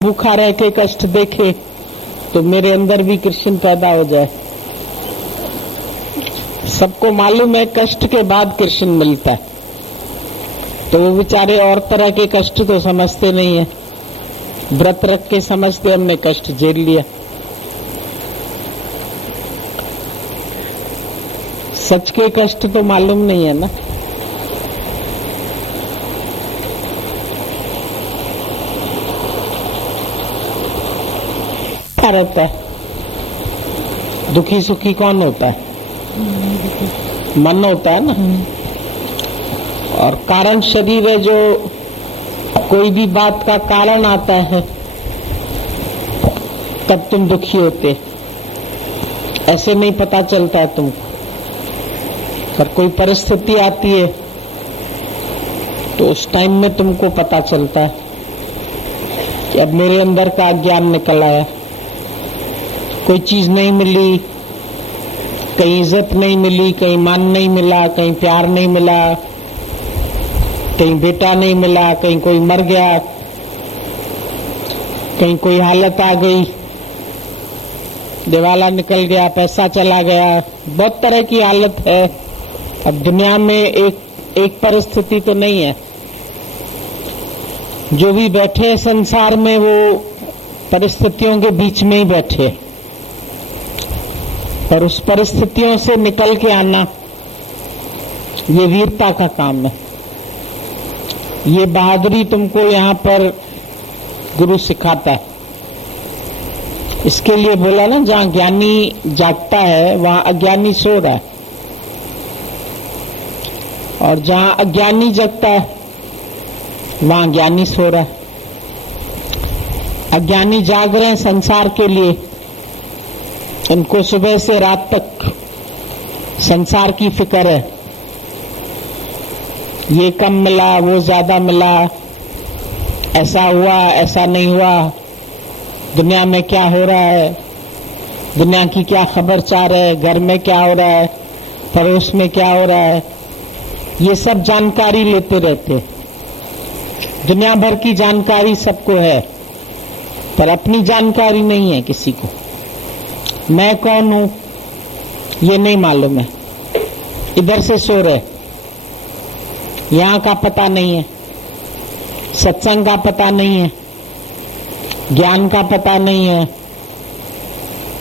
भूखा रह के कष्ट देखे तो मेरे अंदर भी कृष्ण पैदा हो जाए। सबको मालूम है कष्ट के बाद कृष्ण मिलता है, तो वो बेचारे और तरह के कष्ट तो समझते नहीं है। व्रत रख के समझते हमने कष्ट झेल लिया। सच के कष्ट तो मालूम नहीं है ना। क्या रहता है? दुखी सुखी कौन होता है? मन होता है ना। और कारण शरीर है, जो कोई भी बात का कारण आता है तब तुम दुखी होते, ऐसे नहीं पता चलता है तुमको। पर कोई परिस्थिति आती है तो उस टाइम में तुमको पता चलता है कि अब मेरे अंदर का अज्ञान निकल आया। कोई चीज नहीं मिली, कहीं इज्जत नहीं मिली, कहीं मान नहीं मिला, कहीं प्यार नहीं मिला, कहीं बेटा नहीं मिला, कहीं कोई मर गया, कहीं कोई हालत आ गई, दिवाला निकल गया, पैसा चला गया, बहुत तरह की हालत है। अब दुनिया में एक परिस्थिति तो नहीं है। जो भी बैठे संसार में वो परिस्थितियों के बीच में ही बैठे, और उस परिस्थितियों से निकल के आना ये वीरता का काम है। ये बहादुरी तुमको यहाँ पर गुरु सिखाता है। इसके लिए बोला ना, जहाँ ज्ञानी जागता है वहाँ अज्ञानी सो रहा है, और जहाँ अज्ञानी जगता है वहाँ ज्ञानी सो रहा है। अज्ञानी जाग रहे हैं संसार के लिए, उनको सुबह से रात तक संसार की फिक्र है। ये कम मिला, वो ज्यादा मिला, ऐसा हुआ, ऐसा नहीं हुआ, दुनिया में क्या हो रहा है, दुनिया की क्या खबर चाह रहे है, घर में क्या हो रहा है, पड़ोस में क्या हो रहा है, ये सब जानकारी लेते रहते। दुनिया भर की जानकारी सबको है, पर अपनी जानकारी नहीं है किसी को। मैं कौन हूं ये नहीं मालूम है। इधर से सो रहे, यहां का पता नहीं है, सत्संग का पता नहीं है, ज्ञान का पता नहीं है,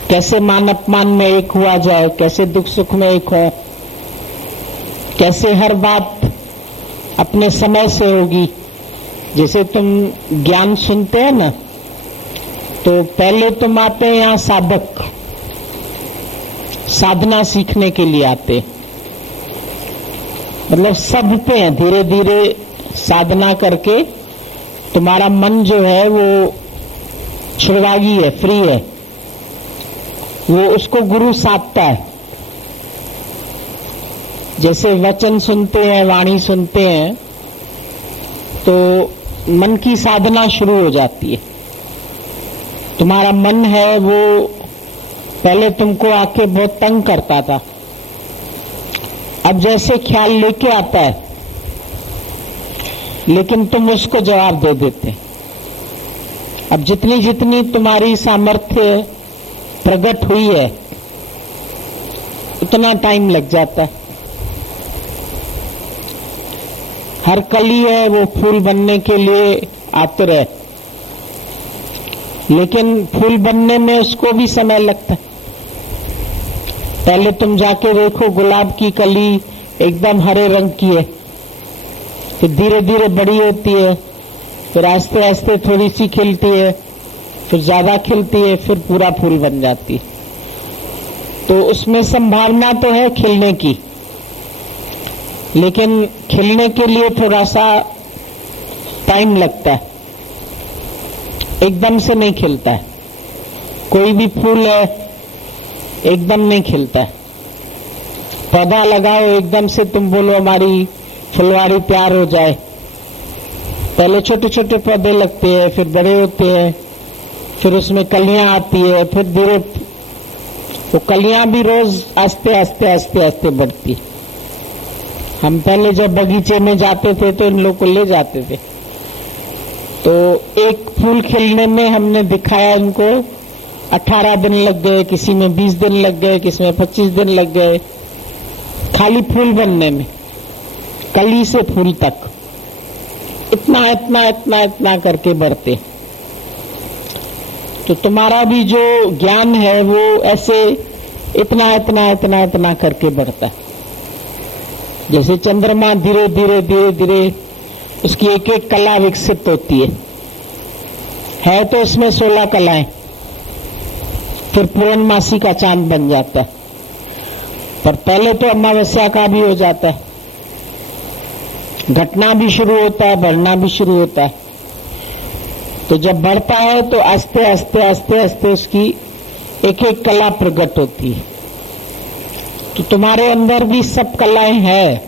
कैसे मान अपमान में एक हुआ जाए, कैसे दुख सुख में एक हो, कैसे हर बात अपने समय से होगी। जैसे तुम ज्ञान सुनते हैं ना, तो पहले तुम आते हैं यहाँ साधक, साधना सीखने के लिए आते, मतलब सब पे हैं। धीरे धीरे साधना करके तुम्हारा मन जो है वो छुड़वागी है, फ्री है, वो उसको गुरु साधता है। जैसे वचन सुनते हैं, वाणी सुनते हैं, तो मन की साधना शुरू हो जाती है। तुम्हारा मन है वो पहले तुमको आके बहुत तंग करता था, अब जैसे ख्याल लेके आता है, लेकिन तुम उसको जवाब दे देते। अब जितनी जितनी तुम्हारी सामर्थ्य प्रकट हुई है उतना टाइम लग जाता है। हर कली है वो फूल बनने के लिए आतुर है, लेकिन फूल बनने में उसको भी समय लगता है। पहले तुम जाके देखो, गुलाब की कली एकदम हरे रंग की है, फिर धीरे धीरे बड़ी होती है, फिर आस्ते आस्ते थोड़ी सी खिलती है, फिर ज्यादा खिलती है, फिर पूरा फूल बन जाती है। तो उसमें संभावना तो है खिलने की, लेकिन खिलने के लिए थोड़ा सा टाइम लगता है, एकदम से नहीं खिलता है। कोई भी फूल है एकदम नहीं खिलता है। पौधा लगाओ, एकदम से तुम बोलो हमारी फुलवारी तैयार हो जाए, पहले छोटे छोटे पौधे लगते हैं, फिर बड़े होते हैं, फिर उसमें कलियां आती है, फिर धीरे वो कलियां भी रोज आस्ते आस्ते आस्ते आस्ते बढ़ती। हम पहले जब बगीचे में जाते थे तो इन लोग को ले जाते थे, तो एक फूल खिलने में हमने दिखाया इनको 18 दिन लग गए, किसी में 20 दिन लग गए, किसी में 25 दिन लग गए, खाली फूल बनने में, कली से फूल तक इतना इतना इतना इतना करके बढ़ते। तो तुम्हारा भी जो ज्ञान है वो ऐसे इतना इतना इतना इतना करके बढ़ता है। जैसे चंद्रमा धीरे धीरे धीरे धीरे उसकी एक एक कला विकसित होती है तो इसमें 16 कलाएं, फिर पूर्णमासी का चांद बन जाता है, पर पहले तो अमावस्या का भी हो जाता है, घटना भी शुरू होता है, बढ़ना भी शुरू होता है। तो जब बढ़ता है तो आस्ते आस्ते आस्ते आस्ते उसकी एक एक कला प्रकट होती है। तो तुम्हारे अंदर भी सब कलाएं हैं,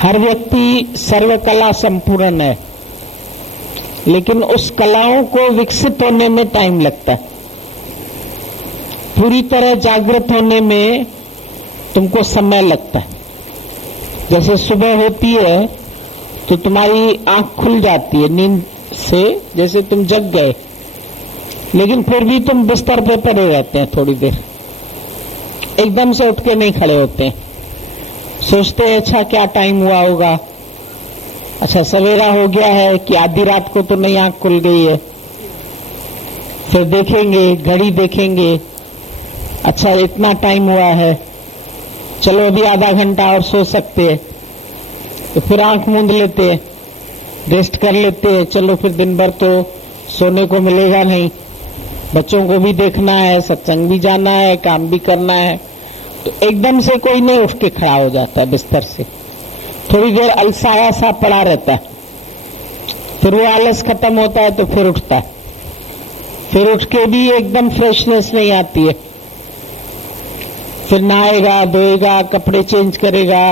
हर व्यक्ति सर्व कला संपूर्ण है, लेकिन उस कलाओं को विकसित होने में टाइम लगता है। पूरी तरह जागृत होने में तुमको समय लगता है। जैसे सुबह होती है तो तुम्हारी आंख खुल जाती है नींद से, जैसे तुम जग गए, लेकिन फिर भी तुम बिस्तर पे पड़े रहते हैं थोड़ी देर, एकदम से उठ के नहीं खड़े होते हैं। सोचते हैं अच्छा क्या टाइम हुआ होगा, अच्छा सवेरा हो गया है कि आधी रात को तो नहीं आंख खुल गई है। फिर देखेंगे, घड़ी देखेंगे, अच्छा इतना टाइम हुआ है, चलो अभी आधा घंटा और सो सकते हैं। तो फिर आंख मूंद लेते हैं, रेस्ट कर लेते हैं, चलो फिर दिन भर तो सोने को मिलेगा नहीं, बच्चों को भी देखना है, सत्संग भी जाना है, काम भी करना है। तो एकदम से कोई नहीं उठ के खड़ा हो जाता है बिस्तर से, थोड़ी देर अलसाया सा पड़ा रहता है, फिर वो आलस खत्म होता है तो फिर उठता है, फिर उठ के भी एकदम फ्रेशनेस नहीं आती है, फिर नहाएगा, धोएगा, कपड़े चेंज करेगा,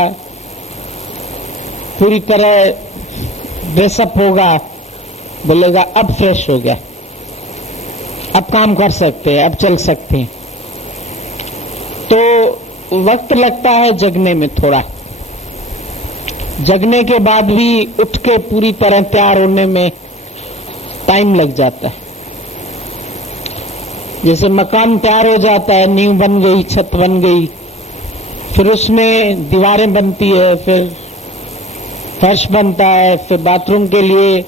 पूरी तरह ड्रेसअप होगा, बोलेगा अब फ्रेश हो गया, अब काम कर सकते हैं, अब चल सकते हैं। तो वक्त लगता है जगने में थोड़ा, जगने के बाद भी उठ के पूरी तरह तैयार होने में टाइम लग जाता है। जैसे मकान तैयार हो जाता है, नींव बन गई, छत बन गई, फिर उसमें दीवारें बनती है, फिर फर्श बनता है, फिर बाथरूम के लिए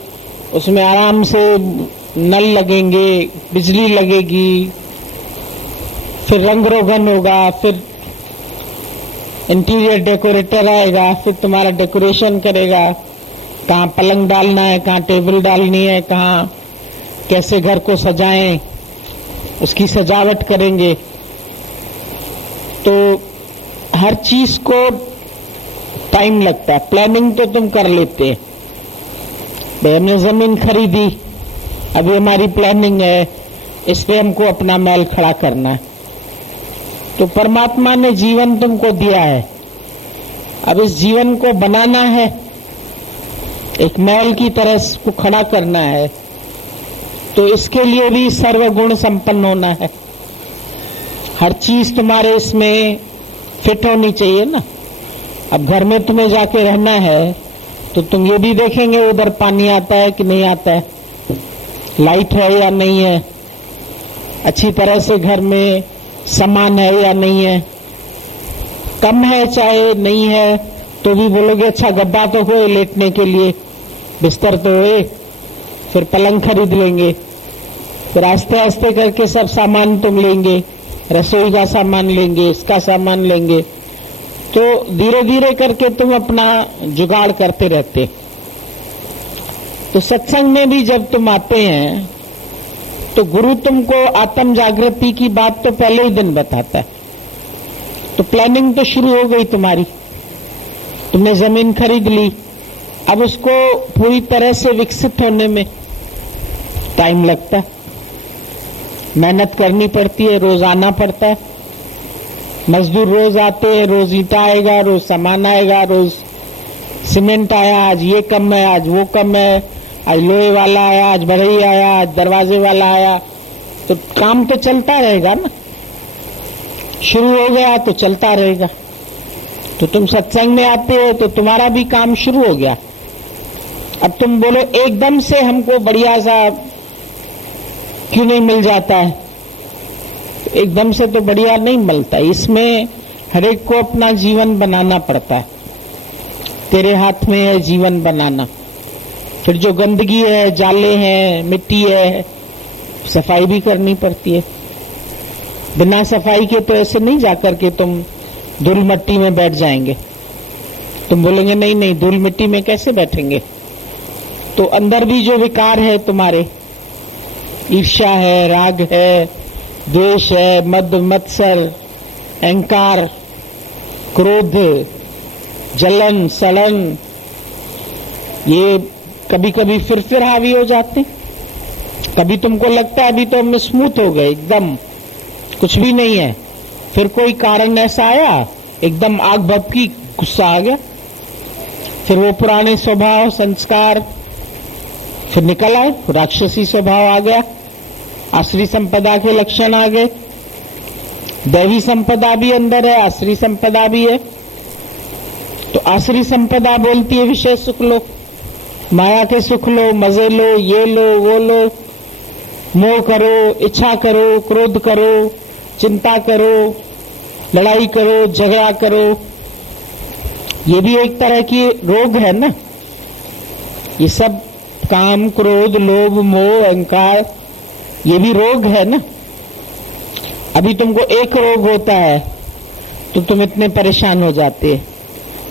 उसमें आराम से नल लगेंगे, बिजली लगेगी, फिर रंग रोगन होगा, फिर इंटीरियर डेकोरेटर आएगा, फिर तुम्हारा डेकोरेशन करेगा, कहाँ पलंग डालना है, कहाँ टेबल डालनी है, कहाँ कैसे घर को सजाएं, उसकी सजावट करेंगे। तो हर चीज को टाइम लगता है। प्लानिंग तो तुम कर लेते हैं, भाई हमने जमीन खरीदी, अभी हमारी प्लानिंग है इस पे हमको अपना महल खड़ा करना है। तो परमात्मा ने जीवन तुमको दिया है, अब इस जीवन को बनाना है, एक महल की तरह इसको खड़ा करना है, तो इसके लिए भी सर्वगुण संपन्न होना है। हर चीज तुम्हारे इसमें फिट होनी चाहिए ना। अब घर में तुम्हें जाके रहना है तो तुम ये भी देखेंगे उधर पानी आता है कि नहीं आता है, लाइट है या नहीं है, अच्छी तरह से घर में सामान है या नहीं है, कम है चाहे नहीं है तो भी बोलोगे अच्छा गद्दा तो हो लेटने के लिए, बिस्तर तो होए, फिर पलंग खरीद लेंगे, फिर आस्ते आस्ते करके सब सामान तुम लेंगे, रसोई का सामान लेंगे, इसका सामान लेंगे, तो धीरे धीरे करके तुम अपना जुगाड़ करते रहते। तो सत्संग में भी जब तुम आते हैं तो गुरु तुमको आत्म जागृति की बात तो पहले ही दिन बताता है। तो प्लानिंग तो शुरू हो गई तुम्हारी, तुमने जमीन खरीद ली, अब उसको पूरी तरह से विकसित होने में टाइम लगता है, मेहनत करनी पड़ती है, रोज आना पड़ता है, मजदूर रोज आते हैं, रोज ईंटा आएगा, रोज सामान आएगा, रोज सीमेंट आया, आज ये कम है, आज वो कम है, आज लोहे वाला आया, आज बढ़ई आया, आज दरवाजे वाला आया, तो काम तो चलता रहेगा ना, शुरू हो गया तो चलता रहेगा। तो तुम सत्संग में आते हो तो तुम्हारा भी काम शुरू हो गया, अब तुम बोलो एकदम से हमको बढ़िया सा क्यों नहीं मिल जाता है? एकदम से तो बढ़िया नहीं मिलता, इसमें हरेक को अपना जीवन बनाना पड़ता है। तेरे हाथ में है जीवन बनाना। फिर जो गंदगी है, जाले हैं, मिट्टी है, सफाई भी करनी पड़ती है। बिना सफाई के तो ऐसे नहीं जाकर के तुम धूल मिट्टी में बैठ जाएंगे। तुम बोलेंगे नहीं नहीं, धूल मिट्टी में कैसे बैठेंगे? तो अंदर भी जो विकार है तुम्हारे, ईर्ष्या है, राग है, द्वेष है, मद मत्सर, अहंकार, क्रोध, जलन, सड़न, ये कभी कभी फिर हावी हो जाते। कभी तुमको लगता है अभी तो हम स्मूथ हो गए, एकदम कुछ भी नहीं है, फिर कोई कारण ऐसा आया, एकदम आग भभकी, गुस्सा आ गया, फिर वो पुराने स्वभाव संस्कार फिर निकल आए, राक्षसी स्वभाव आ गया, आश्री संपदा के लक्षण आ गए। दैवी संपदा भी अंदर है, आश्री संपदा भी है। तो आश्री संपदा बोलती है विषय सुख लो, माया के सुख लो, मजे लो, ये लो, वो लो, मोह करो, इच्छा करो, क्रोध करो, चिंता करो, लड़ाई करो, झगड़ा करो। ये भी एक तरह की रोग है ना। ये सब काम, क्रोध, लोभ, मोह, अहंकार, ये भी रोग है ना। अभी तुमको एक रोग होता है तो तुम इतने परेशान हो जाते हैं।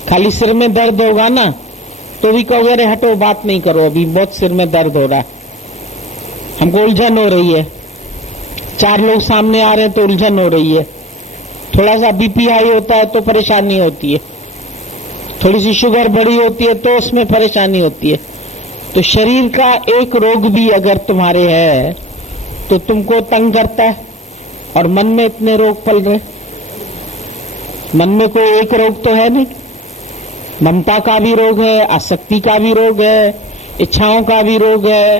खाली सिर में दर्द होगा ना तो भी कहोगे अरे हटो, बात नहीं करो, अभी बहुत सिर में दर्द हो रहा है, हमको उलझन हो रही है। 4 लोग सामने आ रहे हैं तो उलझन हो रही है। थोड़ा सा बीपी हाई होता है तो परेशानी होती है, थोड़ी सी शुगर बढ़ी होती है तो उसमें परेशानी होती है। तो शरीर का एक रोग भी अगर तुम्हारे है तो तुमको तंग करता है, और मन में इतने रोग पल रहे। मन में कोई एक रोग तो है नहीं, ममता का भी रोग है, आसक्ति का भी रोग है, इच्छाओं का भी रोग है,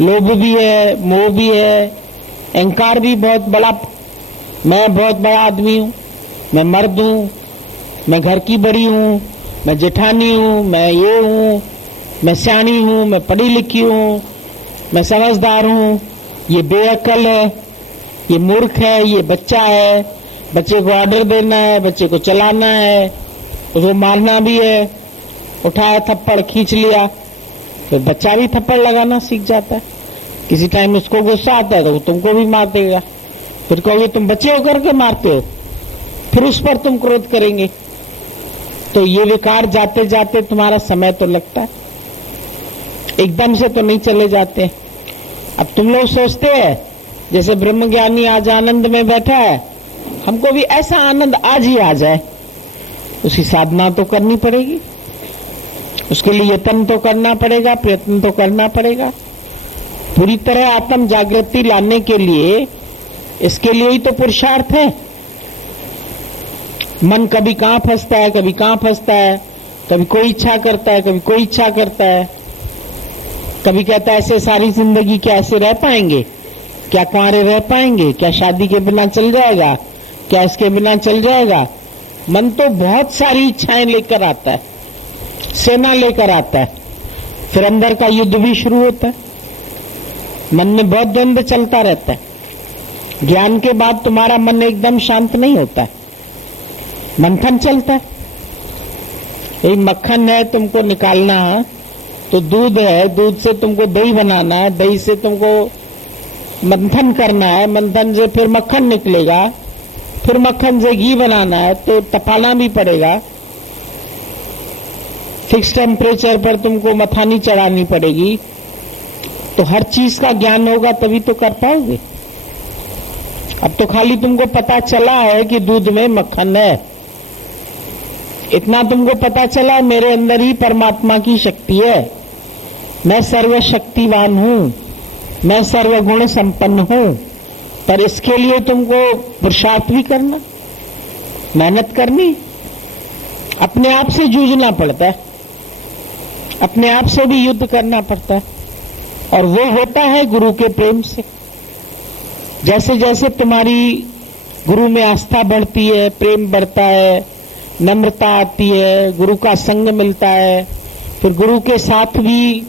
लोभ भी है, मोह भी है, अहंकार भी बहुत बड़ा, मैं बहुत बड़ा आदमी हूं, मैं मर्द हूं, मैं घर की बड़ी हूं, मैं जेठानी हूं, मैं ये हूं, मैं सियाणी हूं, मैं पढ़ी लिखी हूं, मैं समझदार हूं, ये बेअक्ल है, ये मूर्ख है, ये बच्चा है, बच्चे को ऑर्डर देना है, बच्चे को चलाना है, उसको मारना भी है, उठाया थप्पड़ खींच लिया, फिर बच्चा भी थप्पड़ लगाना सीख जाता है। किसी टाइम उसको गुस्सा आता है तो तुमको भी मार देगा, फिर कहोगे तुम बच्चे होकर के मारते हो, फिर उस पर तुम क्रोध करेंगे। तो ये विकार जाते जाते तुम्हारा समय तो लगता है, एकदम से तो नहीं चले जाते। अब तुम लोग सोचते हैं जैसे ब्रह्मज्ञानी आज आनंद में बैठा है, हमको भी ऐसा आनंद आज ही आ जाए, उसकी साधना तो करनी पड़ेगी, उसके लिए यत्न तो करना पड़ेगा, प्रयत्न तो करना पड़ेगा। पूरी तरह आत्म जागृति लाने के लिए इसके लिए ही तो पुरुषार्थ है। मन कभी कहां फंसता है, कभी कहां फंसता है, कभी कोई इच्छा करता है, कभी कोई इच्छा करता है, कभी कहता है ऐसे सारी जिंदगी क्या ऐसे रह पाएंगे, क्या कुंवारे रह पाएंगे, क्या शादी के बिना चल जाएगा, क्या इसके बिना चल जाएगा। मन तो बहुत सारी इच्छाएं लेकर आता है, सेना लेकर आता है, फिर अंदर का युद्ध भी शुरू होता है। मन में बहुत द्वंद्व चलता रहता है। ज्ञान के बाद तुम्हारा मन एकदम शांत नहीं होता है, मंथन चलता है। एक मक्खन है तुमको निकालना है तो दूध है, दूध से तुमको दही बनाना है, दही से तुमको मंथन करना है, मंथन से फिर मक्खन निकलेगा, फिर मक्खन से घी बनाना है तो तपाना भी पड़ेगा, फिक्स टेम्परेचर पर तुमको मथानी चढ़ानी पड़ेगी। तो हर चीज का ज्ञान होगा तभी तो कर पाओगे। अब तो खाली तुमको पता चला है कि दूध में मक्खन है, इतना तुमको पता चला मेरे अंदर ही परमात्मा की शक्ति है, मैं सर्वशक्तिवान हूं, मैं सर्वगुण संपन्न हूं। पर इसके लिए तुमको पुरुषार्थ भी करना, मेहनत करनी, अपने आप से जूझना पड़ता है, अपने आप से भी युद्ध करना पड़ता है, और वो होता है गुरु के प्रेम से। जैसे जैसे तुम्हारी गुरु में आस्था बढ़ती है, प्रेम बढ़ता है, नम्रता आती है, गुरु का संग मिलता है, फिर गुरु के साथ भी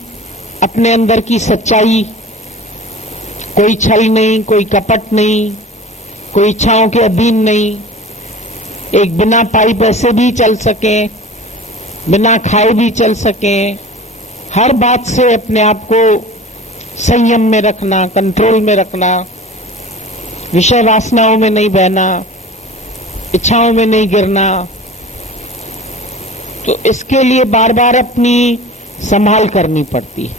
अपने अंदर की सच्चाई, कोई छल नहीं, कोई कपट नहीं, कोई इच्छाओं के अधीन नहीं, एक बिना पाई पैसे भी चल सकें, बिना खाए भी चल सकें, हर बात से अपने आप को संयम में रखना, कंट्रोल में रखना, विषय वासनाओं में नहीं बहना, इच्छाओं में नहीं गिरना। तो इसके लिए बार बार अपनी संभाल करनी पड़ती है।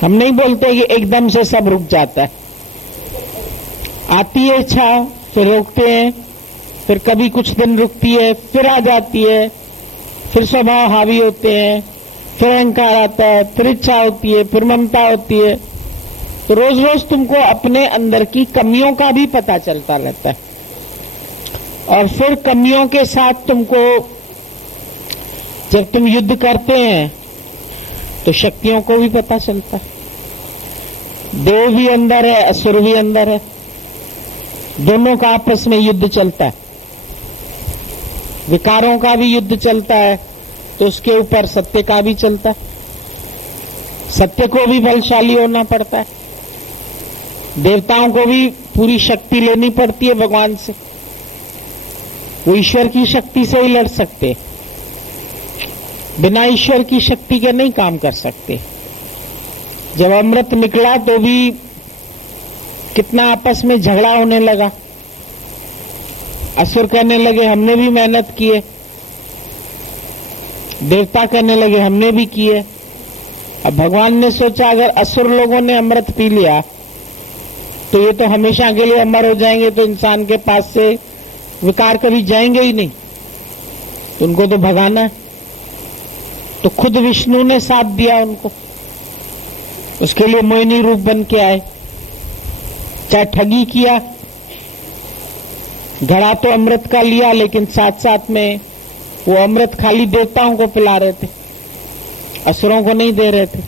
हम नहीं बोलते कि एकदम से सब रुक जाता है। आती है इच्छा, फिर रोकते हैं, फिर कभी कुछ दिन रुकती है, फिर आ जाती है, फिर स्वभाव हावी होते हैं, फिर अहंकार आता है, फिर इच्छा होती है, फिर ममता होती है। तो रोज रोज तुमको अपने अंदर की कमियों का भी पता चलता रहता है, और फिर कमियों के साथ तुमको, जब तुम युद्ध करते हैं तो शक्तियों को भी पता चलता है। देव भी अंदर है, असुर भी अंदर है, दोनों का आपस में युद्ध चलता है। विकारों का भी युद्ध चलता है, तो उसके ऊपर सत्य का भी चलता है। सत्य को भी बलशाली होना पड़ता है। देवताओं को भी पूरी शक्ति लेनी पड़ती है भगवान से। वो ईश्वर की शक्ति से ही लड़ सकते, बिना ईश्वर की शक्ति के नहीं काम कर सकते। जब अमृत निकला तो भी कितना आपस में झगड़ा होने लगा। असुर कहने लगे हमने भी मेहनत की है, देवता कहने लगे हमने भी की है। अब भगवान ने सोचा अगर असुर लोगों ने अमृत पी लिया तो ये तो हमेशा के लिए अमर हो जाएंगे, तो इंसान के पास से विकार कभी जाएंगे ही नहीं, तो उनको तो भगाना है। तो खुद विष्णु ने साथ दिया उनको, उसके लिए मोहिनी रूप बन के आए। चाहे ठगी किया, घड़ा तो अमृत का लिया, लेकिन साथ साथ में वो अमृत खाली देवताओं को पिला रहे थे, असुरों को नहीं दे रहे थे,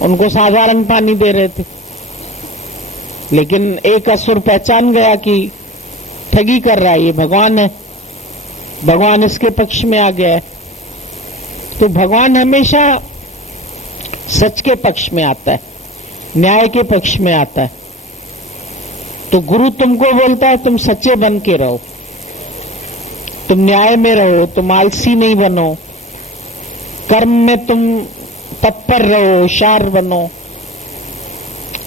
उनको साधारण पानी दे रहे थे। लेकिन एक असुर पहचान गया कि ठगी कर रहा है, ये भगवान है, भगवान इसके पक्ष में आ गया है। तो भगवान हमेशा सच के पक्ष में आता है, न्याय के पक्ष में आता है। तो गुरु तुमको बोलता है तुम सच्चे बन के रहो, तुम न्याय में रहो, तुम आलसी नहीं बनो, कर्म में तुम तत्पर रहो, होशियार बनो।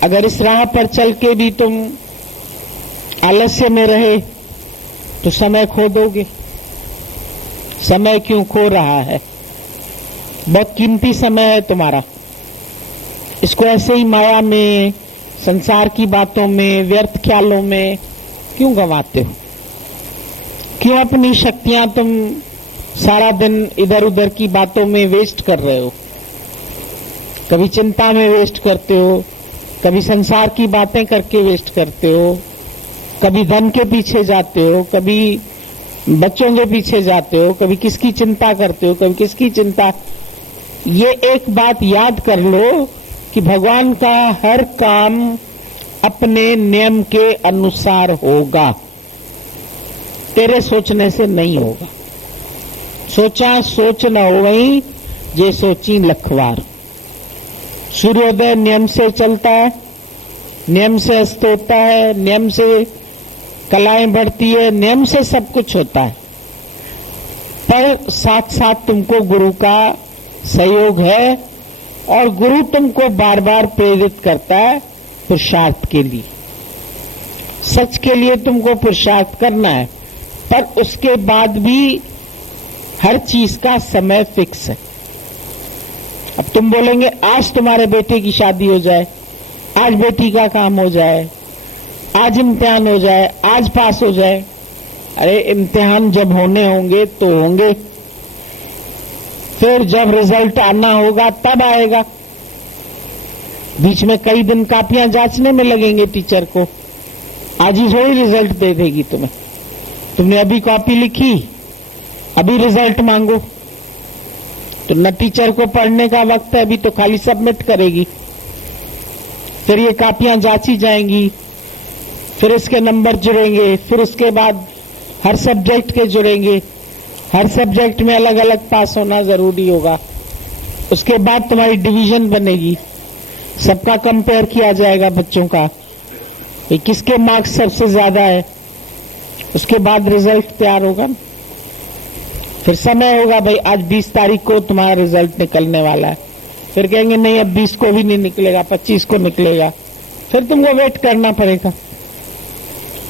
अगर इस राह पर चल के भी तुम आलस्य में रहे तो समय खो दोगे। समय क्यों खो रहा है? बहुत कीमती समय है तुम्हारा, इसको ऐसे ही माया में, संसार की बातों में, व्यर्थ ख्यालों में क्यों गंवाते हो? क्यों अपनी शक्तियां तुम सारा दिन इधर उधर की बातों में वेस्ट कर रहे हो? कभी चिंता में वेस्ट करते हो, कभी संसार की बातें करके वेस्ट करते हो, कभी धन के पीछे जाते हो, कभी बच्चों के पीछे जाते हो, कभी किसकी चिंता करते हो, कभी किसकी चिंता। ये एक बात याद कर लो कि भगवान का हर काम अपने नियम के अनुसार होगा, तेरे सोचने से नहीं होगा। सोचा सोच न हो गई, ये सोची लखवार। सूर्योदय नियम से चलता है, नियम से अस्त होता है, नियम से कलाएं बढ़ती है, नियम से सब कुछ होता है। पर साथ साथ तुमको गुरु का सहयोग है, और गुरु तुमको बार बार प्रेरित करता है पुरुषार्थ के लिए। सच के लिए तुमको पुरुषार्थ करना है, पर उसके बाद भी हर चीज का समय फिक्स है। अब तुम बोलेंगे आज तुम्हारे बेटे की शादी हो जाए, आज बेटी का काम हो जाए, आज इम्तिहान हो जाए, आज पास हो जाए। अरे इम्तिहान जब होने होंगे तो होंगे, फिर जब रिजल्ट आना होगा तब आएगा। बीच में कई दिन कापियां जांचने में लगेंगे टीचर को, आज ही थोड़ी रिजल्ट दे देगी तुम्हें। तुमने अभी कॉपी लिखी, अभी रिजल्ट मांगो, तो न टीचर को पढ़ने का वक्त है, अभी तो खाली सबमिट करेगी। फिर ये कापियां जांची जाएंगी, फिर इसके नंबर जुड़ेंगे, फिर उसके बाद हर सब्जेक्ट के जुड़ेंगे, हर सब्जेक्ट में अलग अलग पास होना जरूरी होगा। उसके बाद तुम्हारी डिवीजन बनेगी, सबका कंपेयर किया जाएगा बच्चों का, किसके मार्क्स सबसे ज्यादा है। उसके बाद रिजल्ट तैयार होगा, फिर समय होगा भाई आज 20 तारीख को तुम्हारा रिजल्ट निकलने वाला है। फिर कहेंगे नहीं अब 20 को भी नहीं निकलेगा, 25 को निकलेगा, फिर तुमको वेट करना पड़ेगा।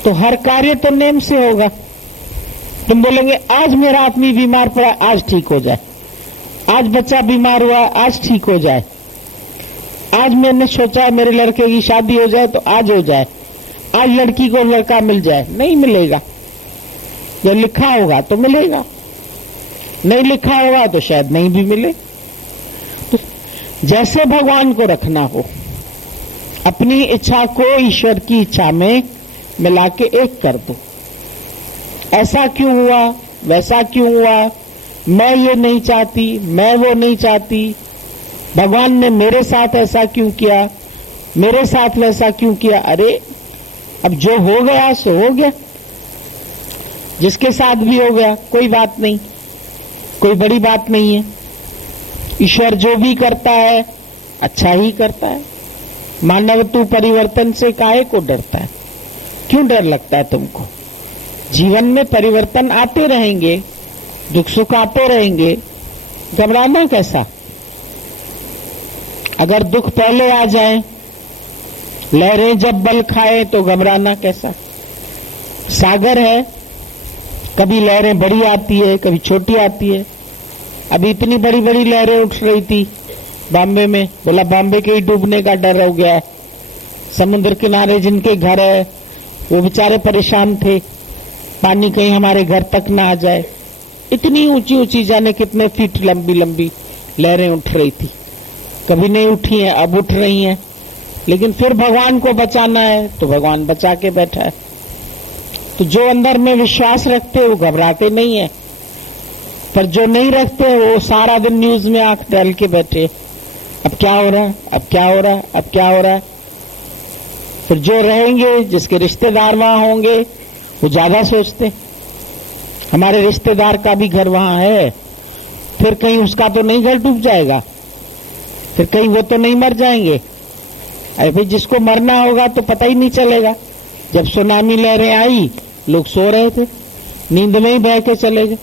तो हर कार्य तो नेम से होगा। तुम बोलेंगे आज मेरा आदमी बीमार पड़ा, आज ठीक हो जाए, आज बच्चा बीमार हुआ, आज ठीक हो जाए, आज मैंने सोचा मेरे लड़के की शादी हो जाए तो आज हो जाए, आज लड़की को लड़का मिल जाए, नहीं मिलेगा। जब लिखा होगा तो मिलेगा, नहीं लिखा होगा तो शायद नहीं भी मिले। तो जैसे भगवान को रखना हो, अपनी इच्छा को ईश्वर की इच्छा में मिला के एक कर दो। ऐसा क्यों हुआ, वैसा क्यों हुआ, मैं ये नहीं चाहती, मैं वो नहीं चाहती, भगवान ने मेरे साथ ऐसा क्यों किया, मेरे साथ वैसा क्यों किया। अरे अब जो हो गया सो हो गया, जिसके साथ भी हो गया कोई बात नहीं, कोई बड़ी बात नहीं है। ईश्वर जो भी करता है अच्छा ही करता है। मानव तू परिवर्तन से काहे को डरता है, क्यों डर लगता है तुमको। जीवन में परिवर्तन आते रहेंगे, दुख सुख आते रहेंगे, घबराना कैसा। अगर दुख पहले आ जाए, लहरें जब बल खाए तो घबराना कैसा। सागर है, कभी लहरें बड़ी आती है, कभी छोटी आती है। अभी इतनी बड़ी बड़ी लहरें उठ रही थी बॉम्बे में, बोला बॉम्बे के ही डूबने का डर हो गया है। समुद्र किनारे जिनके घर है वो बेचारे परेशान थे, पानी कहीं हमारे घर तक ना आ जाए। इतनी ऊंची ऊंची जाने कितने फीट लंबी लंबी लहरें उठ रही थी, कभी नहीं उठी हैं, अब उठ रही हैं। लेकिन फिर भगवान को बचाना है तो भगवान बचा के बैठा है। तो जो अंदर में विश्वास रखते वो घबराते नहीं है, पर जो नहीं रखते वो सारा दिन न्यूज में आंख डाल के बैठे, अब क्या हो रहा है, अब क्या हो रहा है, अब क्या हो रहा है। फिर जो रहेंगे, जिसके रिश्तेदार वहां होंगे, वो ज्यादा सोचते हमारे रिश्तेदार का भी घर वहां है, फिर कहीं उसका तो नहीं घर डूब जाएगा, फिर कहीं वो तो नहीं मर जाएंगे। अरे भाई जिसको मरना होगा तो पता ही नहीं चलेगा। जब सुनामी लहरें आई लोग सो रहे थे, नींद में ही बह के चले गए।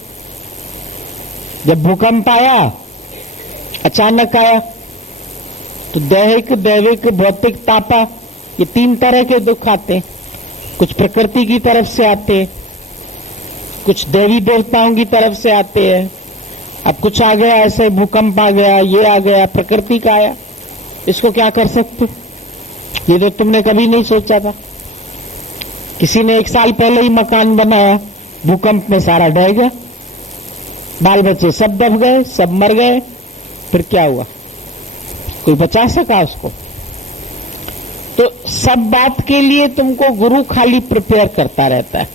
जब भूकंप आया, अचानक आया, तो दैहिक, दैविक, भौतिक, तापा, ये 3 तरह के दुख आते हैं। कुछ प्रकृति की तरफ से आते हैं, कुछ देवी देवताओं की तरफ से आते हैं। अब कुछ आ गया, ऐसे भूकंप आ गया, ये आ गया, प्रकृति का आया, इसको क्या कर सकते, ये तो तुमने कभी नहीं सोचा था। किसी ने 1 साल पहले ही मकान बनाया, भूकंप में सारा ढह गया, बाल बच्चे सब दब गए, सब मर गए, फिर क्या हुआ, कोई बचा सका उसको। तो सब बात के लिए तुमको गुरु खाली प्रिपेयर करता रहता है।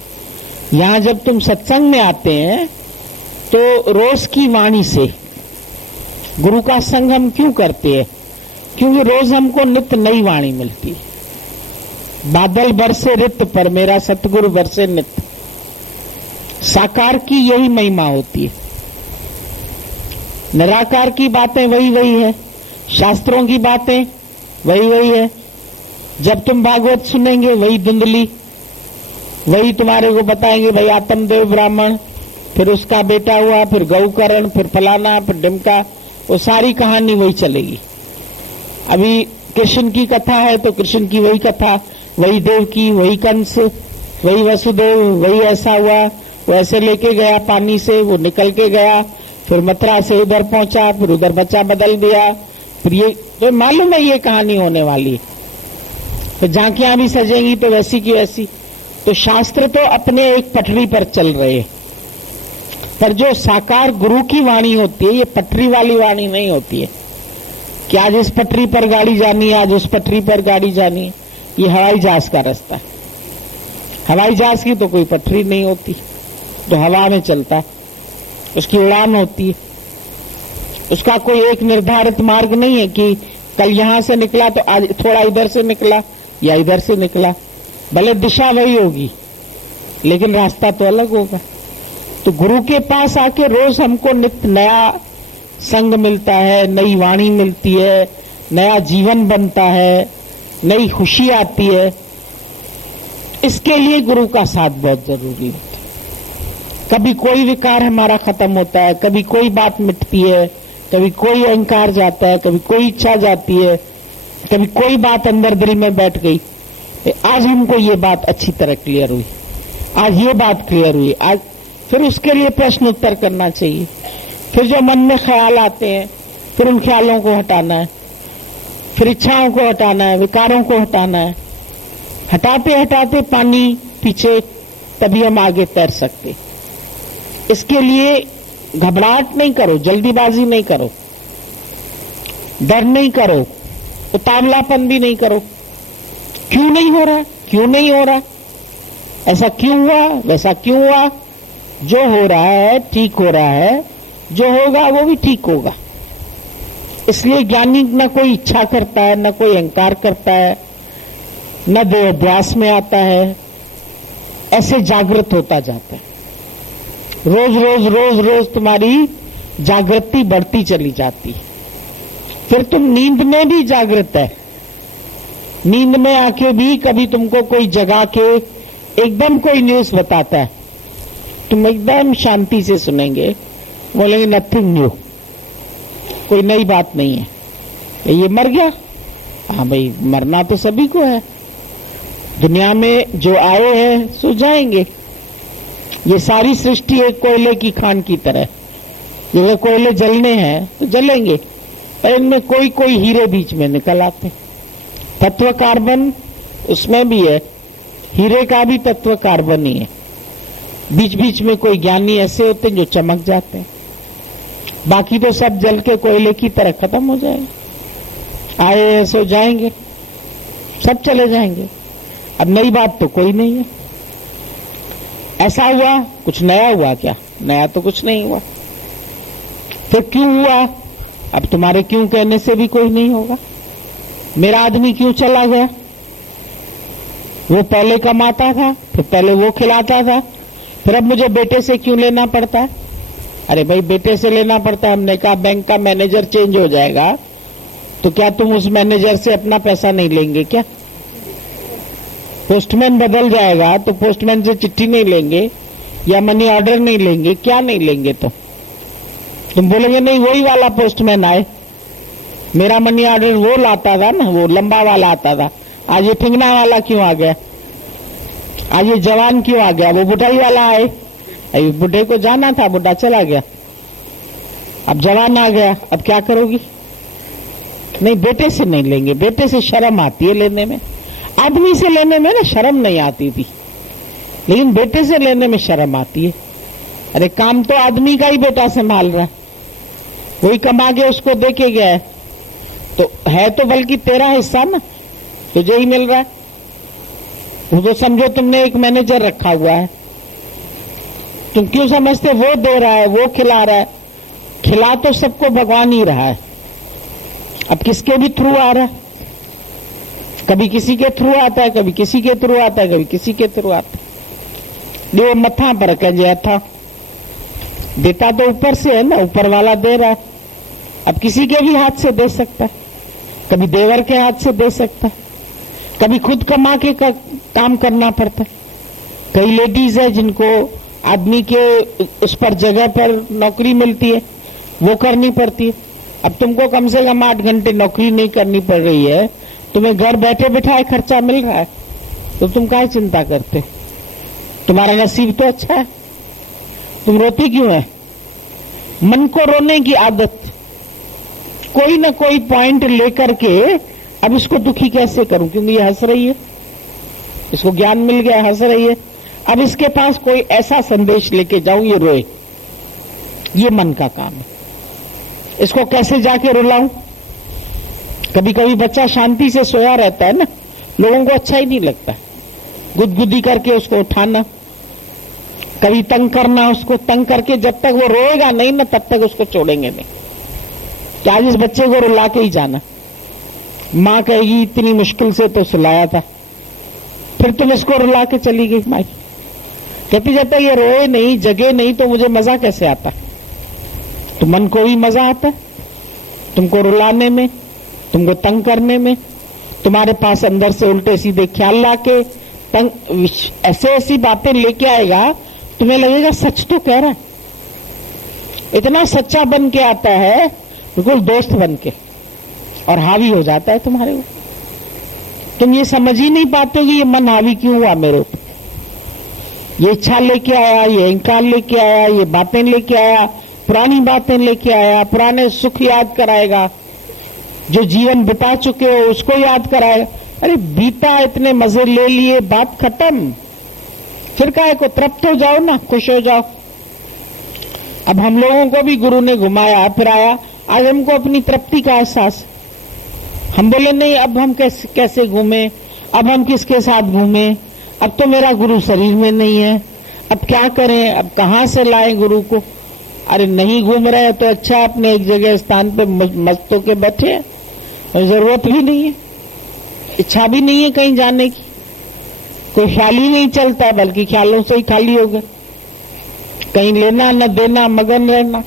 यहां जब तुम सत्संग में आते हैं तो रोज की वाणी से गुरु का संग हम क्यों करते हैं, क्योंकि रोज हमको नित्य नई वाणी मिलती है। बादल बरसे रित पर मेरा सतगुरु बरसे नित्य, साकार की यही महिमा होती है। निराकार की बातें वही वही है, शास्त्रों की बातें वही वही है। जब तुम भागवत सुनेंगे वही धुंधली, वही तुम्हारे को बताएंगे भाई आत्मदेव ब्राह्मण, फिर उसका बेटा हुआ, फिर गौकर्ण, फिर फलाना, फिर डिमका, वो सारी कहानी वही चलेगी। अभी कृष्ण की कथा है तो कृष्ण की वही कथा, वही देव की, वही कंस, वही वसुदेव, वही ऐसा हुआ, वो ऐसे लेके गया पानी से, वो निकल के गया, फिर मथुरा से उधर पहुंचा, फिर उधर बच्चा बदल दिया, फिर ये तो मालूम है ये कहानी होने वाली है। फिर झांकियां भी सजेंगी तो वैसी की वैसी। तो शास्त्र तो अपने एक पटरी पर चल रहे हैं, पर जो साकार गुरु की वाणी होती है ये पटरी वाली वाणी नहीं होती है कि आज इस पटरी पर गाड़ी जानी है, आज उस पटरी पर गाड़ी जानी है। ये हवाई जहाज का रास्ता है। हवाई जहाज की तो कोई पटरी नहीं होती, तो हवा में चलता है, उसकी उड़ान होती है, उसका कोई एक निर्धारित मार्ग नहीं है कि कल यहां से निकला तो आज थोड़ा इधर से निकला या इधर से निकला। भले दिशा वही होगी लेकिन रास्ता तो अलग होगा। तो गुरु के पास आके रोज हमको नित्य नया संग मिलता है, नई वाणी मिलती है, नया जीवन बनता है, नई खुशी आती है। इसके लिए गुरु का साथ बहुत जरूरी होता है। कभी कोई विकार हमारा खत्म होता है, कभी कोई बात मिटती है, कभी कोई अहंकार जाता है, कभी कोई इच्छा जाती है, कभी कोई बात अंदर दिल में बैठ गई। आज हमको ये बात अच्छी तरह क्लियर हुई, आज ये बात क्लियर हुई। आज फिर उसके लिए प्रश्न उत्तर करना चाहिए। फिर जो मन में ख्याल आते हैं, फिर उन ख्यालों को हटाना है, फिर इच्छाओं को हटाना है, विकारों को हटाना है। हटाते हटाते पानी पीछे, तभी हम आगे तैर सकते। इसके लिए घबराहट नहीं करो, जल्दीबाजी नहीं करो, डर नहीं करो, उतावलापन भी नहीं करो। क्यों नहीं हो रहा, क्यों नहीं हो रहा, ऐसा क्यों हुआ, वैसा क्यों हुआ। जो हो रहा है ठीक हो रहा है, जो होगा वो भी ठीक होगा। इसलिए ज्ञानी न कोई इच्छा करता है, न कोई अहंकार करता है, न देहाध्यास में आता है, ऐसे जागृत होता जाता है। रोज रोज रोज रोज तुम्हारी जागृति बढ़ती चली जाती है। फिर तुम नींद में भी जागृत है। नींद में आके भी कभी तुमको कोई जगा के एकदम कोई न्यूज बताता है, तुम एकदम शांति से सुनेंगे, बोलेंगे नथिंग न्यू, कोई नई बात नहीं है। ये मर गया, हाँ भाई मरना तो सभी को है। दुनिया में जो आए हैं सो जाएंगे। ये सारी सृष्टि एक कोयले की खान की तरह, जैसे कोयले जलने हैं तो जलेंगे, पर इनमें कोई कोई हीरे बीच में निकल आते। तत्व कार्बन उसमें भी है, हीरे का भी तत्व कार्बन ही है। बीच बीच में कोई ज्ञानी ऐसे होते हैं जो चमक जाते हैं, बाकी तो सब जल के कोयले की तरह खत्म हो जाएंगे। आए ऐसे जाएंगे, सब चले जाएंगे। अब नई बात तो कोई नहीं है। ऐसा हुआ, कुछ नया हुआ क्या? नया तो कुछ नहीं हुआ। फिर क्यों हुआ? अब तुम्हारे क्यों कहने से भी कोई नहीं होगा। मेरा आदमी क्यों चला गया? वो पहले कमाता था, फिर पहले वो खिलाता था, फिर अब मुझे बेटे से क्यों लेना पड़ता है? अरे भाई बेटे से लेना पड़ता है, हमने कहा बैंक का मैनेजर चेंज हो जाएगा तो क्या तुम उस मैनेजर से अपना पैसा नहीं लेंगे क्या? पोस्टमैन बदल जाएगा तो पोस्टमैन से चिट्ठी नहीं लेंगे या मनी ऑर्डर नहीं लेंगे, क्या नहीं लेंगे? तो तुम बोलेंगे नहीं वही वाला पोस्टमैन आए, मेरा मनी ऑर्डर वो लाता था ना, वो लंबा वाला आता था, आज ये ठिंगना वाला क्यों आ गया? आज ये जवान क्यों आ गया? वो बुढ़ाई वाला आए, अभी बुढ़े को जाना था, बुढ़ा चला गया, अब जवान आ गया, अब क्या करोगी? नहीं बेटे से नहीं लेंगे, बेटे से शर्म आती है लेने में। आदमी से लेने में ना शर्म नहीं आती थी, लेकिन बेटे से लेने में शर्म आती है। अरे काम तो आदमी का ही बेटा संभाल रहा है, वही कमा के उसको दे के गया है, तो है तो बल्कि तेरा हिस्सा ना, तुझे ही मिल रहा है। वो तो समझो तुमने एक मैनेजर रखा हुआ है, तुम क्यों समझते वो दे रहा है, वो खिला रहा है? खिला तो सबको भगवान ही रहा है, अब किसके भी थ्रू आ रहा है? कभी किसी के थ्रू आता है, कभी किसी के थ्रू आता है, कभी किसी के थ्रू आता है। वो मथा पर कहे था, देता तो ऊपर से है ना, ऊपर वाला दे रहा है। अब किसी के भी हाथ से दे सकता है, कभी देवर के हाथ से दे सकता है, कभी खुद कमा के काम करना पड़ता है। कई लेडीज है जिनको आदमी के उस पर जगह पर नौकरी मिलती है, वो करनी पड़ती है। अब तुमको कम से कम 8 घंटे नौकरी नहीं करनी पड़ रही है, तुम्हें घर बैठे बिठाए खर्चा मिल रहा है, तो तुम काहे चिंता करते? तुम्हारा नसीब तो अच्छा है, तुम रोती क्यों है? मन को रोने की आदत, कोई ना कोई पॉइंट लेकर के अब इसको दुखी कैसे करूं, क्योंकि ये हंस रही है, इसको ज्ञान मिल गया, हंस रही है, अब इसके पास कोई ऐसा संदेश लेके जाऊं ये रोए। ये मन का काम है, इसको कैसे जाके रुलाऊं? कभी कभी बच्चा शांति से सोया रहता है ना, लोगों को अच्छा ही नहीं लगता, गुदगुदी करके उसको उठाना, कभी तंग करना, उसको तंग करके जब तक वो रोएगा नहीं ना तब तक उसको छोड़ेंगे नहीं। तो आज इस बच्चे को रुला के ही जाना। मां कहेगी इतनी मुश्किल से तो सुलाया था, फिर तुम इसको रुला के चली गई माई। कहती जब तक ये रोए नहीं, जगे नहीं, तो मुझे मजा कैसे आता? तो मन को भी मजा आता है तुमको रुलाने में, तुमको तंग करने में, तुम्हारे पास अंदर से उल्टे सीधे ख्याल लाके ऐसे ऐसी बातें लेके आएगा, तुम्हें लगेगा सच तो कह रहा है। इतना सच्चा बन के आता है, बिल्कुल दोस्त बन के, और हावी हो जाता है तुम्हारे ऊपर। तुम ये समझ ही नहीं पाते हो कि ये मन हावी क्यों हुआ मेरे ऊपर। ये इच्छा लेके आया, ये अहंकार लेके आया, ये बातें लेके आया, पुरानी बातें लेके आया, पुराने सुख याद कराएगा, जो जीवन बिता चुके हो उसको याद कराएगा। अरे बीता, इतने मजे ले लिए, बात खत्म। फिर काहे को तृप्त हो जाओ ना, खुश हो जाओ। अब हम लोगों को भी गुरु ने घुमाया फिराया, आज हमको अपनी तृप्ति का एहसास। हम बोले नहीं, अब हम कैसे घूमे, अब हम किसके साथ घूमे, अब तो मेरा गुरु शरीर में नहीं है, अब क्या करें, अब कहां से लाएं गुरु को। अरे नहीं घूम रहे हैं तो अच्छा, अपने एक जगह स्थान पे मस्त होके बैठे हैं, जरूरत भी नहीं है, इच्छा भी नहीं है कहीं जाने की, कोई ख्याल ही नहीं चलता, बल्कि ख्यालों से ही खाली हो गए। कहीं लेना न देना, मगन रहना,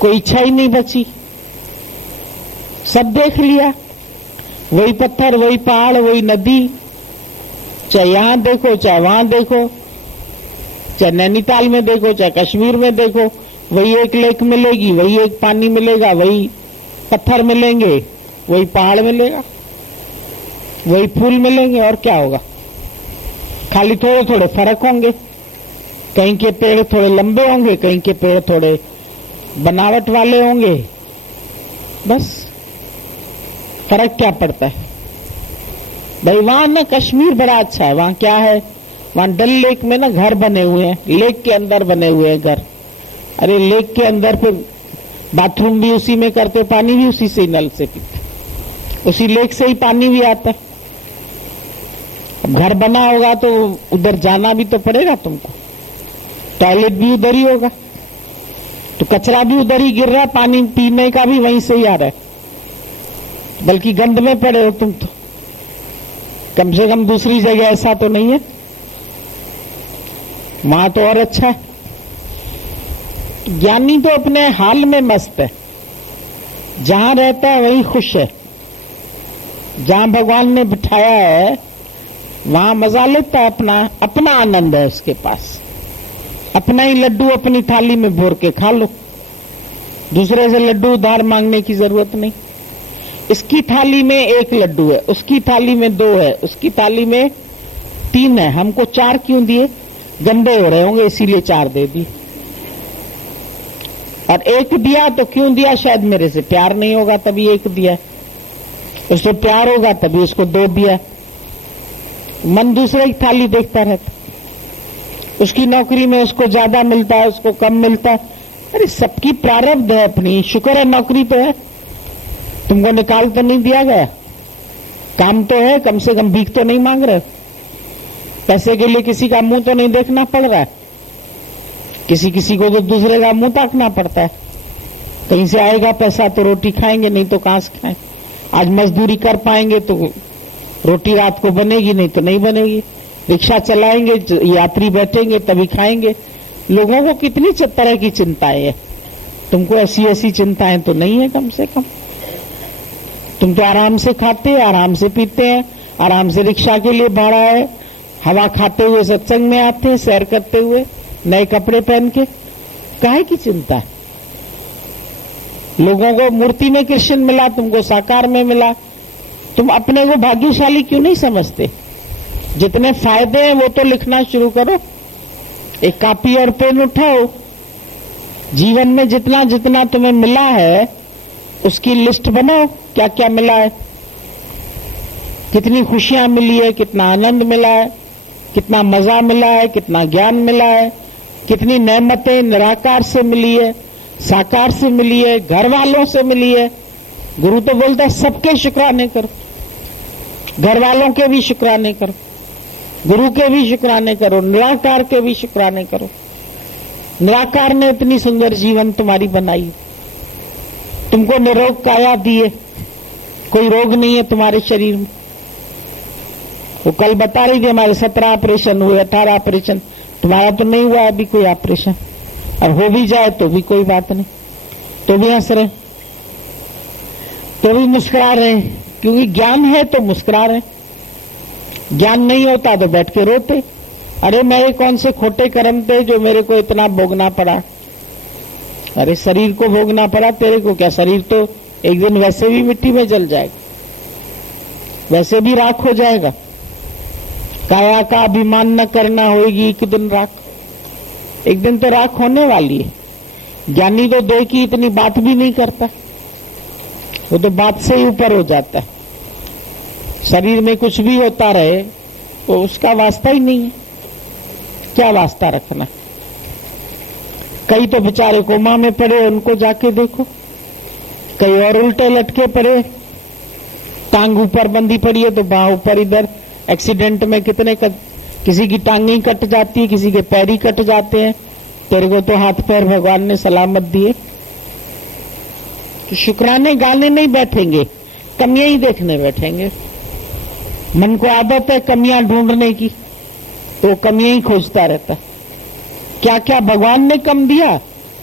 कोई इच्छा ही नहीं बची। सब देख लिया, वही पत्थर, वही पहाड़, वही नदी, चाहे यहां देखो चाहे वहां देखो, चाहे नैनीताल में देखो चाहे कश्मीर में देखो, वही एक लेक मिलेगी, वही एक पानी मिलेगा, वही पत्थर मिलेंगे, वही पहाड़ मिलेगा, वही फूल मिलेंगे, और क्या होगा। खाली थोड़े थोड़े फर्क होंगे, कहीं के पेड़ थोड़े लंबे होंगे, कहीं के पेड़ थोड़े बनावट वाले होंगे, बस फर्क क्या पड़ता है। भाई वहां ना कश्मीर बड़ा अच्छा है, वहां क्या है, वहां डल लेक में ना घर बने हुए हैं, लेक के अंदर बने हुए हैं घर। अरे लेक के अंदर फिर बाथरूम भी उसी में करते, पानी भी उसी से, नल से पीते, उसी लेक से ही पानी भी आता है। अब घर बना होगा तो उधर जाना भी तो पड़ेगा तुमको, टॉयलेट भी उधर ही होगा, तो कचरा भी उधर ही गिर रहा है, पानी पीने का भी वहीं से ही आ रहा है, बल्कि गंद में पड़े हो तुम तो। कम से कम दूसरी जगह ऐसा तो नहीं है, वहां तो और अच्छा है। ज्ञानी तो अपने हाल में मस्त है, जहां रहता है वहीं खुश है, जहां भगवान ने बिठाया है वहां मजा लेता है, अपना आनंद है उसके पास, अपना ही लड्डू अपनी थाली में भोर के खा लो, दूसरे से लड्डू उधार मांगने की जरूरत नहीं। इसकी थाली में एक लड्डू है, उसकी थाली में 2 है, उसकी थाली में 3 है, हमको 4 क्यों दिए, गंदे हो रहे होंगे इसीलिए 4 दे दी। और 1 दिया तो क्यों दिया, शायद मेरे से प्यार नहीं होगा तभी 1 दिया, उससे प्यार होगा तभी उसको 2 दिया। मन दूसरे की थाली देखता रहता, उसकी नौकरी में उसको ज्यादा मिलता है, उसको कम मिलता है। अरे सबकी प्रारब्ध है अपनी, शुक्र है नौकरी तो है, तुमको निकाल तो नहीं दिया गया, काम तो है, कम से कम भीख तो नहीं मांग रहे, पैसे के लिए किसी का मुंह तो नहीं देखना पड़ रहा है। किसी को तो दूसरे का मुंह ताकना पड़ता है, कहीं से आएगा पैसा तो रोटी खाएंगे, नहीं तो कहां से खाएं। आज मजदूरी कर पाएंगे तो रोटी रात को बनेगी, नहीं तो नहीं बनेगी। रिक्शा चलाएंगे, यात्री बैठेंगे तभी खाएंगे। लोगों को कितनी तरह की चिंताएं है, तुमको ऐसी ऐसी चिंताएं तो नहीं है। कम से कम तुम तो आराम से खाते हैं, आराम से पीते हैं, आराम से रिक्शा के लिए भाड़ा है, हवा खाते हुए सत्संग में आते हैं, सैर करते हुए, नए कपड़े पहन के। काहे की चिंता है? लोगों को मूर्ति में कृष्ण मिला, तुमको साकार में मिला, तुम अपने को भाग्यशाली क्यों नहीं समझते? जितने फायदे हैं वो तो लिखना शुरू करो, एक कॉपी और पेन उठाओ, जीवन में जितना जितना तुम्हें मिला है उसकी लिस्ट बनाओ, क्या क्या मिला है, कितनी खुशियां मिली है, कितना आनंद मिला है, कितना मजा मिला है, कितना ज्ञान मिला है, कितनी नेमतें निराकार से मिली है, साकार से मिली है, घर वालों से मिली है। गुरु तो बोलता है सबके शुक्राने करो, घर वालों के भी शुक्राने करो, गुरु के भी शुक्राने करो, निराकार के भी शुक्राने करो। निराकार ने इतनी सुंदर जीवन तुम्हारी बनाई, तुमको निरोग काया दी है, कोई रोग नहीं है तुम्हारे शरीर में, वो कल बता रही थी हमारे 17 ऑपरेशन हुए, 18 ऑपरेशन, तुम्हारा तो नहीं हुआ अभी कोई ऑपरेशन, और हो भी जाए तो भी कोई बात नहीं, तो भी हंस रहे, तो भी मुस्कुरा रहे, क्योंकि ज्ञान है तो मुस्कुरा रहे। ज्ञान नहीं होता तो बैठ के रोते, अरे मेरे कौन से खोटे कर्म थे जो मेरे को इतना भोगना पड़ा। अरे शरीर को भोगना पड़ा, तेरे को क्या, शरीर तो एक दिन वैसे भी मिट्टी में जल जाएगा, वैसे भी राख हो जाएगा। काया का अभिमान न करना, होगी एक दिन राख, एक दिन तो राख होने वाली है। ज्ञानी तो देह की इतनी बात भी नहीं करता, वो तो बात से ही ऊपर हो जाता है। शरीर में कुछ भी होता रहे वो उसका वास्ता ही नहीं है, क्या वास्ता रखना। कई तो बेचारे कोमा में पड़े, उनको जाके देखो, कई और उल्टे लटके पड़े, टांग ऊपर बंधी पड़ी है तो बाह ऊपर, इधर एक्सीडेंट में कितने किसी की टांग ही कट जाती है, किसी के पैर ही कट जाते हैं। तेरे को तो हाथ पैर भगवान ने सलामत दिए। तो शुक्राने गाने नहीं बैठेंगे, कमियां ही देखने बैठेंगे। मन को आदत है कमियां ढूंढने की, तो कमियां ही खोजता रहता। क्या क्या भगवान ने कम दिया,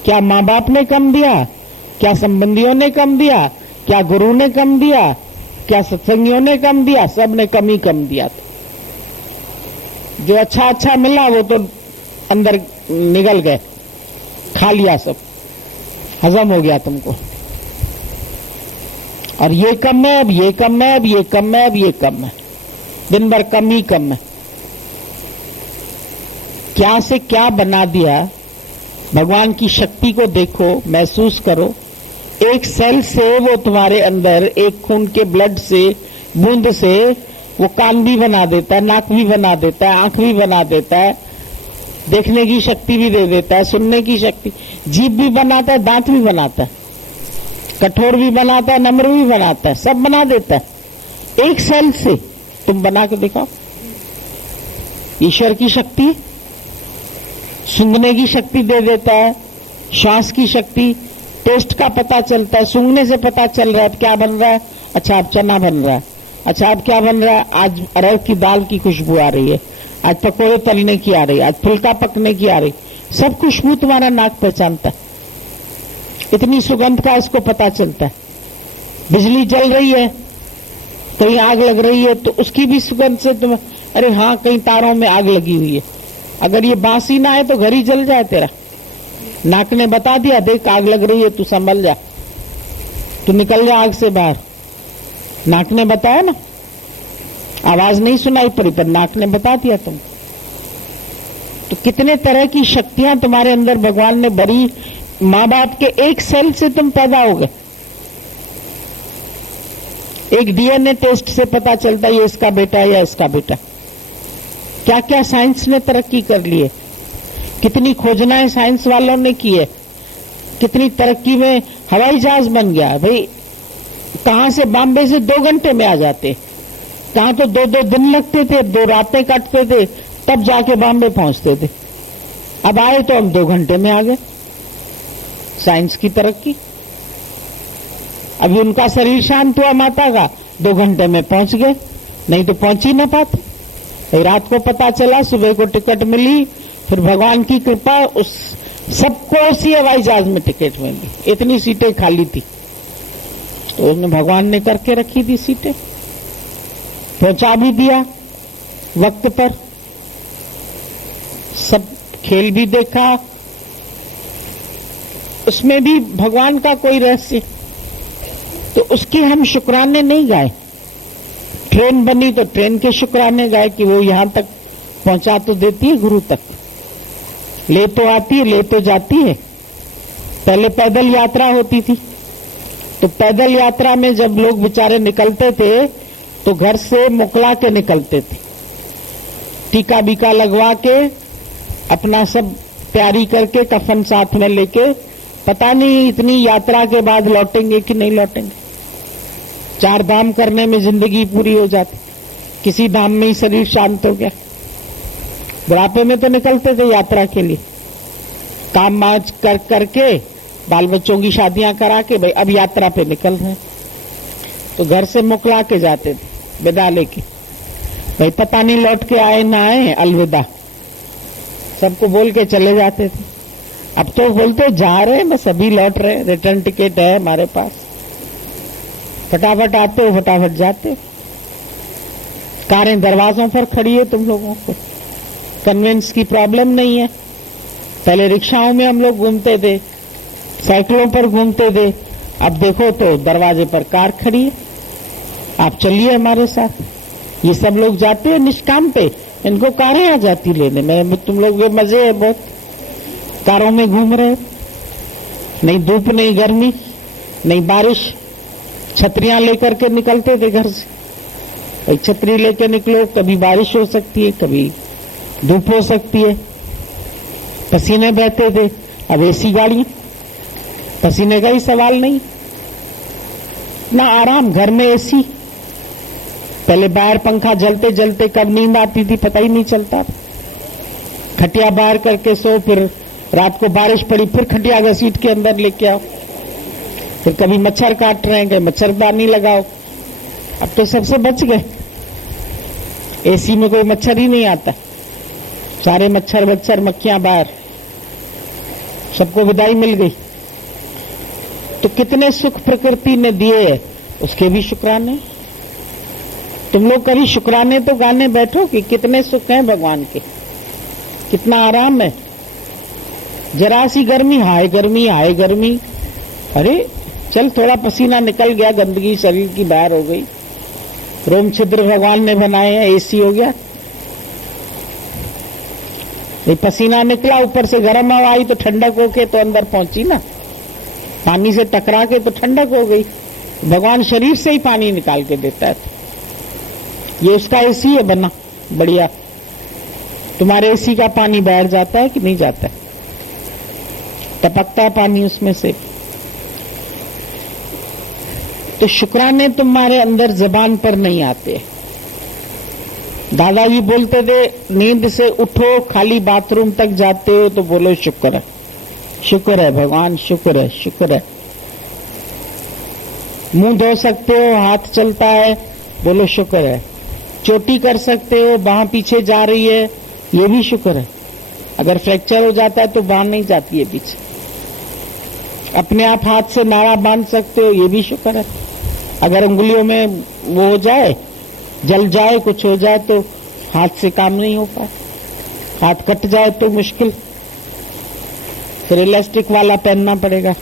क्या माँ बाप ने कम दिया, क्या संबंधियों ने कम दिया, क्या गुरु ने कम दिया, क्या सत्संगियों ने कम दिया, सब ने कम ही कम दिया। जो अच्छा अच्छा मिला वो तो अंदर निगल गए, खा लिया, सब हजम हो गया तुमको। और ये कम है, अब ये कम है, अब ये कम है, अब ये कम है, दिन भर कम ही कम है। क्या से क्या बना दिया। भगवान की शक्ति को देखो, महसूस करो। एक सेल से वो तुम्हारे अंदर, एक खून के ब्लड से, बूंद से वो कान भी बना देता है, नाक भी बना देता है, आंख भी बना देता है, देखने की शक्ति भी दे देता है, सुनने की शक्ति, जीभ भी बनाता है, दांत भी बनाता है, कठोर भी बनाता है, नम्र भी बनाता है, सब बना देता है। एक सेल से तुम बना के दिखाओ। ईश्वर की शक्ति, सूंघने की शक्ति दे देता है, श्वास की शक्ति, टेस्ट का पता चलता है, सूंघने से पता चल रहा है अब क्या बन रहा है। अच्छा अब चना बन रहा है, अच्छा अब क्या बन रहा है, आज अरहर की दाल की खुशबू आ रही है, आज पकौड़े तलने की आ रही है, आज फुल्का पकने की आ रही, सब खुशबू तुम्हारा नाक पहचानता है। इतनी सुगंध का इसको पता चलता है। बिजली जल रही है, कहीं आग लग रही है तो उसकी भी सुगंध से तुम, अरे हाँ कहीं तारों में आग लगी हुई है। अगर ये बांसी ना है तो घर ही जल जाए तेरा। नाक ने बता दिया, देख आग लग रही है, तू संभल जा, तू निकल जा आग से बाहर। नाक ने बताया ना, आवाज नहीं सुनाई पड़ी पर नाक ने बता दिया तुम। तो कितने तरह की शक्तियां तुम्हारे अंदर भगवान ने भरी। माँ बाप के एक सेल से तुम पैदा हो गए। एक डीएनए टेस्ट से पता चलता है ये इसका बेटा है या इसका बेटा। क्या क्या साइंस ने तरक्की कर ली है, कितनी खोजनाएं साइंस वालों ने की है, कितनी तरक्की में हवाई जहाज बन गया है। भाई कहां से बॉम्बे से 2 घंटे में आ जाते, कहां तो 2-2 दिन लगते थे, 2 रातें कटते थे, तब जाके बॉम्बे पहुंचते थे। अब आए तो हम 2 घंटे में आ गए। साइंस की तरक्की। अभी उनका शरीर शांत हुआ माता का, 2 घंटे में पहुंच गए, नहीं तो पहुंच ही ना पाते। रात को पता चला, सुबह को टिकट मिली, फिर भगवान की कृपा उस सबको उसी हवाई जहाज में टिकट मिली। इतनी सीटें खाली थी तो उसने भगवान ने करके रखी थी सीटें, पहुंचा भी दिया वक्त पर, सब खेल भी देखा, उसमें भी भगवान का कोई रहस्य। तो उसके हम शुक्राने नहीं गाए। ट्रेन बनी तो ट्रेन के शुक्राने गाए कि वो यहां तक पहुंचा तो देती है, गुरु तक ले तो आती है, ले तो जाती है। पहले पैदल यात्रा होती थी, तो पैदल यात्रा में जब लोग बेचारे निकलते थे तो घर से मुकला के निकलते थे, टीका बीका लगवा के, अपना सब तैयारी करके, कफन साथ में लेके, पता नहीं इतनी यात्रा के बाद लौटेंगे कि नहीं लौटेंगे। 4 धाम करने में जिंदगी पूरी हो जाती, किसी धाम में ही शरीर शांत हो गया। बुढ़ापे में तो निकलते थे यात्रा के लिए, काम काज कर करके, बाल बच्चों की शादियां करा के, भाई अब यात्रा पे निकल रहे हैं, तो घर से मुकला के जाते थे विदा लेके। भाई पता नहीं लौट के आए ना आए, अलविदा सबको बोल के चले जाते थे। अब तो बोलते जा रहे हैं, बस अभी लौट रहे, रिटर्न टिकट है हमारे पास, फटाफट आते हो फटाफट जाते हो। कारें दरवाजों पर खड़ी है, तुम लोगों को कन्वेंस की प्रॉब्लम नहीं है। पहले रिक्शाओं में हम लोग घूमते थे, साइकिलों पर घूमते थे, अब देखो तो दरवाजे पर कार खड़ी है। आप चलिए हमारे साथ। ये सब लोग जाते हैं निष्काम पे, इनको कारें आ जाती लेने में। तुम लोग ये मजे है बहुत, कारों में घूम रहे, नहीं धूप नहीं गर्मी नहीं बारिश, छतरियां लेकर के निकलते थे घर से। भाई छतरी लेकर निकलो, कभी बारिश हो सकती है कभी धूप हो सकती है, पसीने बहते थे। अब एसी गाड़ी, पसीने का ही सवाल नहीं, ना आराम, घर में एसी। पहले बाहर पंखा जलते जलते कब नींद आती थी पता ही नहीं चलता। खटिया बाहर करके सो, फिर रात को बारिश पड़ी फिर खटिया घसीट के अंदर लेके आओ, फिर कभी मच्छर काट रहे हैं मच्छरदानी लगाओ। अब तो सबसे बच गए, एसी में कोई मच्छर ही नहीं आता, सारे मच्छर मक्खियां बाहर, सबको विदाई मिल गई। तो कितने सुख प्रकृति ने दिए, उसके भी शुक्राने। तुम लोग कभी शुक्राने तो गाने बैठो कि कितने सुख हैं भगवान के, कितना आराम है। जरा सी गर्मी, हाय गर्मी हाय गर्मी, अरे चल थोड़ा पसीना निकल गया, गंदगी शरीर की बाहर हो गई, रोम छिद्र भगवान ने बनाए हैं, एसी हो गया। ये पसीना निकला, ऊपर से गर्म हवा आई तो ठंडक होके तो अंदर पहुंची ना, पानी से टकरा के तो ठंडक हो गई। भगवान शरीर से ही पानी निकाल के देता है। ये उसका एसी है बना बढ़िया। तुम्हारे एसी का पानी बाहर जाता है कि नहीं जाता है? टपकता है पानी उसमें से। तो शुक्राने तुम्हारे अंदर जबान पर नहीं आते। दादाजी बोलते थे, नींद से उठो खाली बाथरूम तक जाते हो तो बोलो शुक्र है, शुक्र है भगवान, शुक्र है, शुक्र है। मुंह धो सकते हो, हाथ चलता है, बोलो शुक्र है। चोटी कर सकते हो, बांह पीछे जा रही है, ये भी शुक्र है। अगर फ्रैक्चर हो जाता है तो बांह नहीं जाती है पीछे। अपने आप हाथ से नाड़ा बांध सकते हो, ये भी शुक्र है। अगर उंगलियों में वो हो जाए, जल जाए, कुछ हो जाए तो हाथ से काम नहीं हो पाए, हाथ कट जाए तो मुश्किल, फिर इलास्टिक वाला पहनना पड़ेगा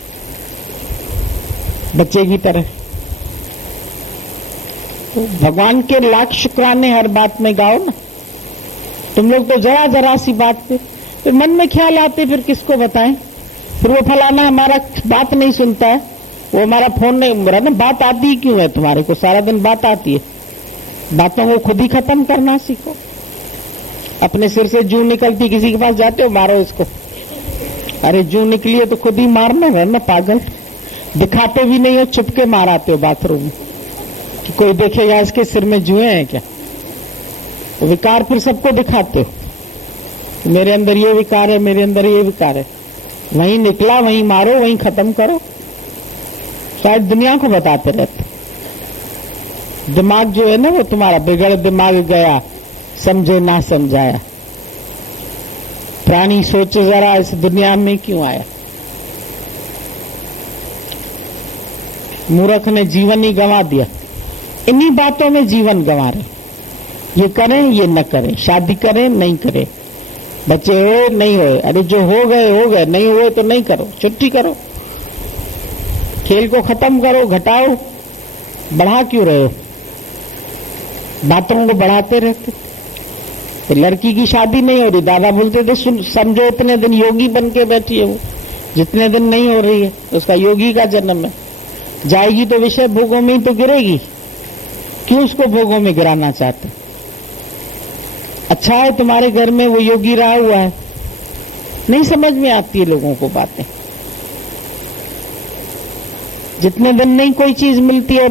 बच्चे की तरह। तो भगवान के लाख शुक्राने हर बात में गाओ ना। तुम लोग तो जरा जरा सी बात पे फिर मन में ख्याल आते, फिर किसको बताएं? फिर वो फलाना हमारा बात नहीं सुनता है, वो हमारा फोन नहीं उमरा ना। बात आती ही क्यों है तुम्हारे को? सारा दिन बात आती है। बातों को खुद ही खत्म करना सीखो। अपने सिर से जूं निकलती, किसी के पास जाते हो, मारो इसको। अरे जूं निकली है तो खुद ही मारना है ना, पागल। दिखाते भी नहीं हो, चुपके मार आते हो बाथरूम में कि कोई देखेगा इसके सिर में जुए हैं क्या। तो विकार फिर सबको दिखाते हो, मेरे अंदर ये विकार है, मेरे अंदर ये विकार है। वहीं निकला वहीं मारो, वहीं खत्म करो। शायद दुनिया को बताते रहते। दिमाग जो है ना, वो तुम्हारा बिगड़ दिमाग गया, समझे ना समझाया। प्राणी सोचे जरा, इस दुनिया में क्यों आया। मूर्ख ने जीवन ही गंवा दिया, इन्हीं बातों में जीवन गंवा रहे। ये करें ये न करें, शादी करें नहीं करें, बच्चे हो नहीं हो, अरे जो हो गए, नहीं हुए तो नहीं करो, छुट्टी करो। खेल को खत्म करो, घटाओ, बढ़ा क्यों रहे हो? बातों को बढ़ाते रहते। तो लड़की की शादी नहीं हो रही, दादा बोलते थे समझो इतने दिन योगी बन के बैठी है वो, जितने दिन नहीं हो रही है उसका योगी का जन्म है। जाएगी तो विषय भोगों में ही तो गिरेगी, क्यों उसको भोगों में गिराना चाहते? अच्छा है तुम्हारे घर में वो योगी रहा हुआ है। नहीं समझ में आती है लोगों को बातें। जितने दिन नहीं कोई चीज मिलती है,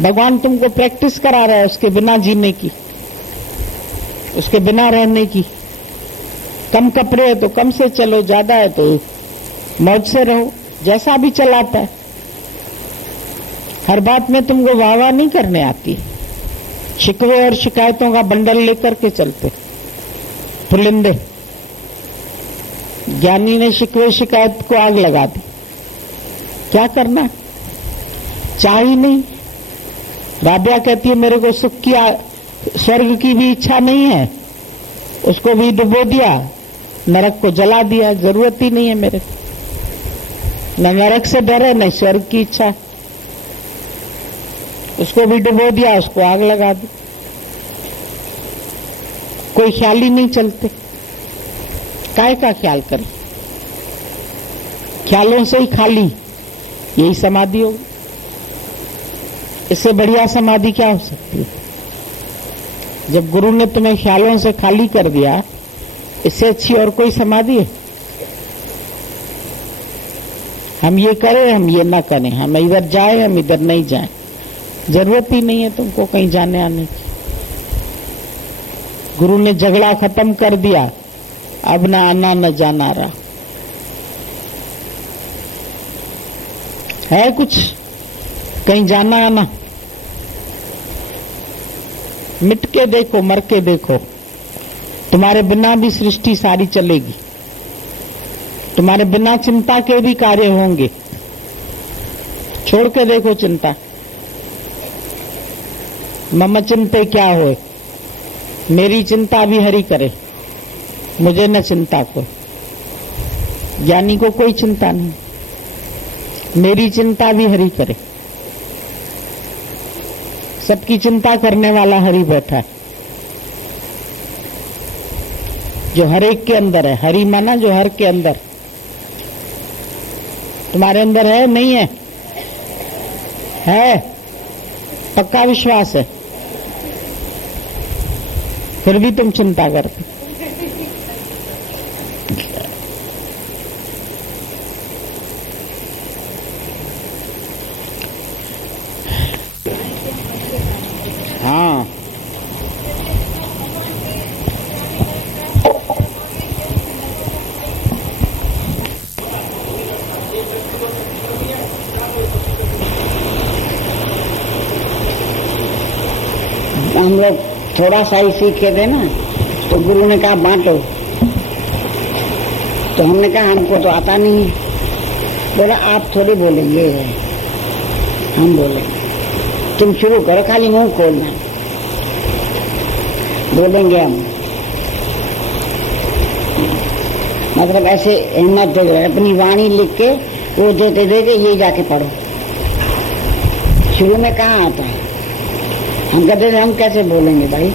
भगवान तुमको प्रैक्टिस करा रहा है उसके बिना जीने की, उसके बिना रहने की। कम कपड़े है तो कम से चलो, ज्यादा है तो मौज से रहो, जैसा भी चलाता है। हर बात में तुमको वाह वाह नहीं करने आती, शिकवे और शिकायतों का बंडल लेकर के चलते पुलिंदे। ज्ञानी ने शिकवे शिकायत को आग लगा दी। क्या करना, चाह ही नहीं। राबिया कहती है मेरे को सुख की स्वर्ग की भी इच्छा नहीं है, उसको भी डुबो दिया, नरक को जला दिया, जरूरत ही नहीं है मेरे को। न नरक से डर है न स्वर्ग की इच्छा, उसको भी डुबो दिया, उसको आग लगा दी। कोई ख्याल ही नहीं चलते, काय का ख्याल करें, ख्यालों से ही खाली, यही समाधि होगी। इससे बढ़िया समाधि क्या हो सकती है? जब गुरु ने तुम्हें ख्यालों से खाली कर दिया, इससे अच्छी और कोई समाधि है? हम ये करें, हम ये ना करें, हम इधर जाए, हम इधर नहीं जाए, जरूरत ही नहीं है तुमको कहीं जाने आने की। गुरु ने झगड़ा खत्म कर दिया, अब ना आना न जाना रहा है कुछ कहीं जाना आना। मिट के देखो, मर के देखो, तुम्हारे बिना भी सृष्टि सारी चलेगी, तुम्हारे बिना चिंता के भी कार्य होंगे। छोड़ के देखो चिंता। मम चिंते क्या होए, मेरी चिंता भी हरि करे, मुझे न चिंता कोई। ज्ञानी को कोई चिंता नहीं, मेरी चिंता भी हरि करे। सबकी चिंता करने वाला हरि बैठा है, जो हर एक के अंदर है। हरि माना जो हर के अंदर। तुम्हारे अंदर है नहीं है? है, पक्का विश्वास है, फिर भी तुम चिंता करते। हाँ, हम लोग थोड़ा सा ही सीखे थे ना, तो गुरु ने कहा बांटो, तो हमने कहा हमको तो आता नहीं है। बोला आप थोड़ी बोलेंगे, हम बोलेंगे, तुम शुरू करो, खाली मुंह खोलना, बोलेंगे हम। मतलब ऐसे हिम्मत दे रहे, अपनी वाणी लिख के वो देते देते ये जाके पढ़ो। शुरू में कहाँ आता है? हम कहते थे हम कैसे बोलेंगे भाई।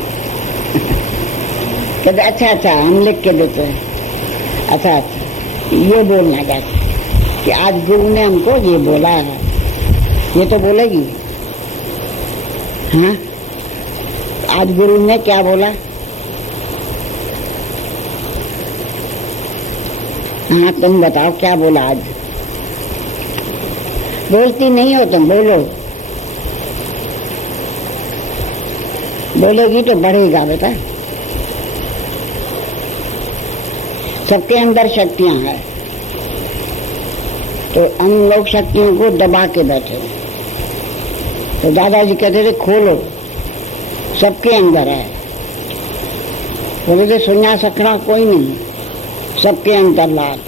कहते अच्छा अच्छा हम लिख के देते हैं। अच्छा अच्छा ये बोलना कहते कि आज गुरु ने हमको ये बोला है, ये तो बोलेगी। हाँ, आज गुरु ने क्या बोला? हाँ तुम बताओ क्या बोला आज? बोलती नहीं हो तुम, बोलो। बोलेगी तो बढ़ेगा बेटा। सबके अंदर शक्तियां हैं, तो हम लोग शक्तियों को दबा के बैठे। तो दादाजी कहते थे खोलो, सबके अंदर है। बोले थे सुना सकना कोई नहीं, सबके अंदर लाल।